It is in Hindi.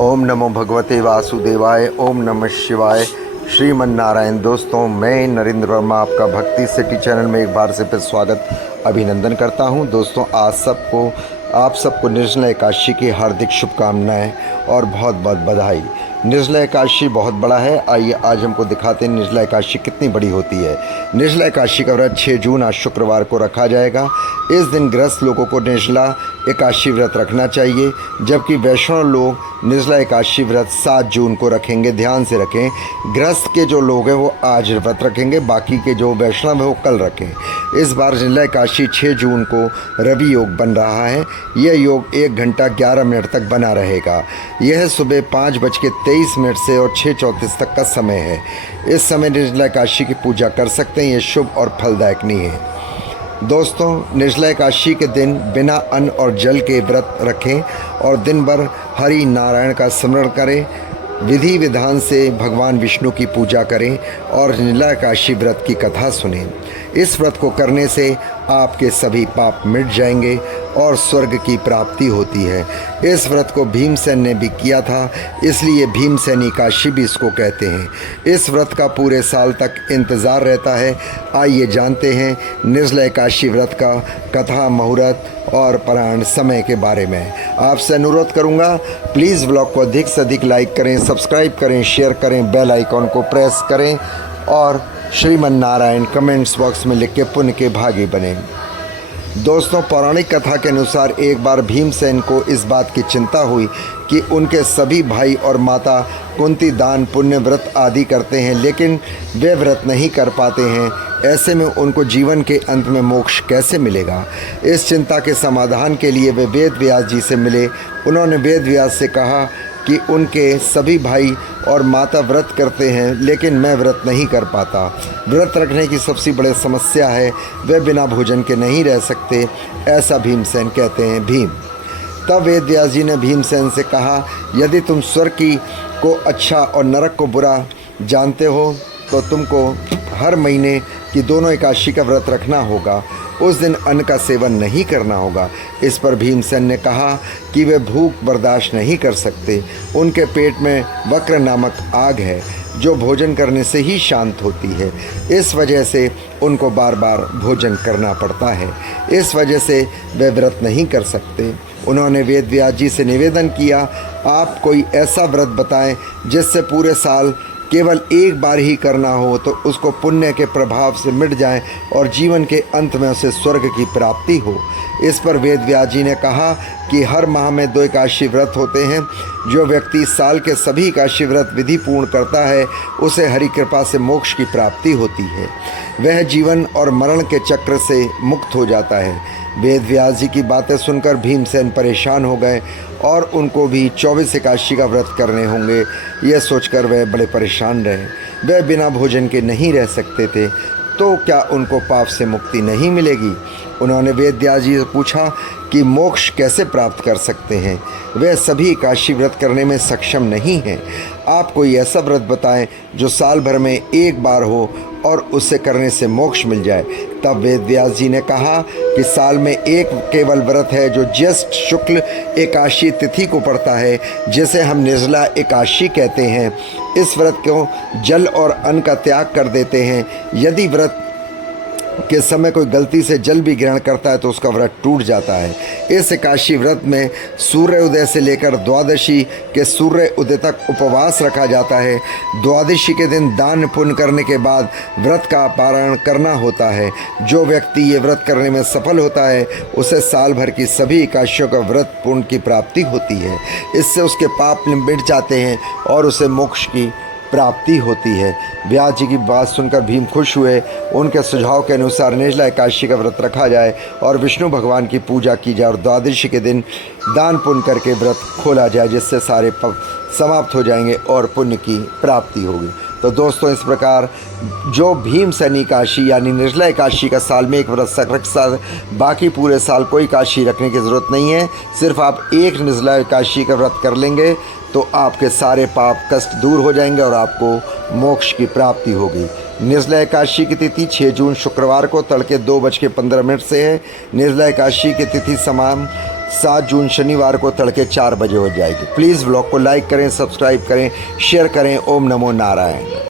ओम नमो भगवते वासुदेवाय। ओम नमः शिवाय। श्रीमन्नारायण। दोस्तों, मैं नरेंद्र वर्मा आपका भक्ति सिटी चैनल में एक बार से फिर स्वागत अभिनंदन करता हूं। दोस्तों, आप सबको निर्जला एकादशी की हार्दिक शुभकामनाएं और बहुत बहुत बधाई। निर्जला एकादशी बहुत बड़ा है। आइए आज हमको दिखाते हैं निर्जला एकादशी कितनी बड़ी होती है। निर्जला एकादशी का व्रत 6 जून आज शुक्रवार को रखा जाएगा। इस दिन गृहस्थ लोगों को निर्जला एकादशी व्रत रखना चाहिए, जबकि वैष्णव लोग निर्जला एकादशी व्रत 7 जून को रखेंगे। ध्यान से रखें, गृहस्थ के जो लोग हैं वो आज व्रत रखेंगे, बाकी के जो वैष्णव है वो कल रखें। इस बार निर्जला एकादशी 6 जून को रवि योग बन रहा है। यह योग 1 घंटा 11 मिनट तक बना रहेगा। यह सुबह 5:23 से और 6:34 तक का समय है। इस समय निर्जला एकादशी की पूजा कर सकते हैं। यह शुभ और फलदायक नहीं है। दोस्तों, निर्जला एकादशी के दिन बिना अन्न और जल के व्रत रखें और दिन भर हरि नारायण का स्मरण करें। विधि विधान से भगवान विष्णु की पूजा करें और निर्जला एकादशी व्रत की कथा सुनें। इस व्रत को करने से आपके सभी पाप मिट जाएंगे और स्वर्ग की प्राप्ति होती है। इस व्रत को भीमसेन ने भी किया था, इसलिए भीमसेनी एकादशी भी इसको कहते हैं। इस व्रत का पूरे साल तक इंतज़ार रहता है। आइए जानते हैं निर्जला एकादशी व्रत का कथा, मुहूर्त और पारायण समय के बारे में। आपसे अनुरोध करूंगा, प्लीज़ व्लॉग को अधिक से अधिक लाइक करें, सब्सक्राइब करें, शेयर करें, बेल आइकॉन को प्रेस करें और श्रीमन्नारायण कमेंट्स बॉक्स में लिख के पुण्य के भागी बने। दोस्तों, पौराणिक कथा के अनुसार एक बार भीमसेन को इस बात की चिंता हुई कि उनके सभी भाई और माता कुंती दान पुण्य व्रत आदि करते हैं, लेकिन वे व्रत नहीं कर पाते हैं। ऐसे में उनको जीवन के अंत में मोक्ष कैसे मिलेगा? इस चिंता के समाधान के लिए वे वेद व्यास जी से मिले। उन्होंने वेद व्यास से कहा कि उनके सभी भाई और माता व्रत करते हैं, लेकिन मैं व्रत नहीं कर पाता। व्रत रखने की सबसे बड़ी समस्या है, वे बिना भोजन के नहीं रह सकते, ऐसा भीमसेन कहते हैं। भीम तब वेद व्यास जी ने भीमसेन से कहा, यदि तुम स्वर्ग को अच्छा और नरक को बुरा जानते हो तो तुमको हर महीने की दोनों एकादशी का व्रत रखना होगा। उस दिन अन्न का सेवन नहीं करना होगा। इस पर भीमसेन ने कहा कि वे भूख बर्दाश्त नहीं कर सकते। उनके पेट में वक्र नामक आग है जो भोजन करने से ही शांत होती है। इस वजह से उनको बार बार भोजन करना पड़ता है। इस वजह से वे व्रत नहीं कर सकते। उन्होंने वेद व्यास जी से निवेदन किया, आप कोई ऐसा व्रत बताएं जिससे पूरे साल केवल एक बार ही करना हो तो उसको पुण्य के प्रभाव से मिट जाए और जीवन के अंत में उसे स्वर्ग की प्राप्ति हो। इस पर वेद व्यास जी ने कहा कि हर माह में 2 एकादशी व्रत होते हैं। जो व्यक्ति साल के सभी एकादशी व्रत विधि पूर्ण करता है उसे हरि कृपा से मोक्ष की प्राप्ति होती है। वह जीवन और मरण के चक्र से मुक्त हो जाता है। वेद व्यास जी की बातें सुनकर भीमसेन परेशान हो गए और उनको भी 24 एकादशी का व्रत करने होंगे। यह सोचकर वह बड़े परेशान रहे। वह बिना भोजन के नहीं रह सकते थे, तो क्या उनको पाप से मुक्ति नहीं मिलेगी? उन्होंने वेद व्यास जी से पूछा कि मोक्ष कैसे प्राप्त कर सकते हैं। वे सभी एकादशी व्रत करने में सक्षम नहीं हैं। आप कोई ऐसा व्रत बताएं जो साल भर में एक बार हो और उसे करने से मोक्ष मिल जाए। तब वेद व्यास जी ने कहा कि साल में एक केवल व्रत है जो ज्येष्ठ शुक्ल एकादशी तिथि को पड़ता है, जिसे हम निर्जला एकादशी कहते हैं। इस व्रत को जल और अन्न का त्याग कर देते हैं। यदि व्रत के समय कोई गलती से जल भी ग्रहण करता है तो उसका व्रत टूट जाता है। इस एकादशी व्रत में सूर्य उदय से लेकर द्वादशी के सूर्य उदय तक उपवास रखा जाता है। द्वादशी के दिन दान पुण्य करने के बाद व्रत का पारण करना होता है। जो व्यक्ति ये व्रत करने में सफल होता है उसे साल भर की सभी एकादशियों का व्रत पुण्य की प्राप्ति होती है। इससे उसके पाप मिट जाते हैं और उसे मोक्ष की प्राप्ति होती है। व्यास जी की बात सुनकर भीम खुश हुए। उनके सुझाव के अनुसार निर्जला एकादशी का व्रत रखा जाए और विष्णु भगवान की पूजा की जाए और द्वादशी के दिन दान पुण्य करके व्रत खोला जाए, जिससे सारे पाप समाप्त हो जाएंगे और पुण्य की प्राप्ति होगी। तो दोस्तों, इस प्रकार जो भीमसेनी एकादशी यानी निर्जला एकादशी का साल में एक व्रत रख बाकी पूरे साल कोई एकादशी रखने की ज़रूरत नहीं है। सिर्फ आप एक निर्जला एकादशी का व्रत कर लेंगे तो आपके सारे पाप कष्ट दूर हो जाएंगे और आपको मोक्ष की प्राप्ति होगी। निर्जला एकादशी की तिथि 6 जून शुक्रवार को तड़के 2:15 से है। निर्जला एकादशी की तिथि 7 जून शनिवार को तड़के 4 बजे हो जाएगी। प्लीज़ ब्लॉग को लाइक करें, सब्सक्राइब करें, शेयर करें। ओम नमो नारायण।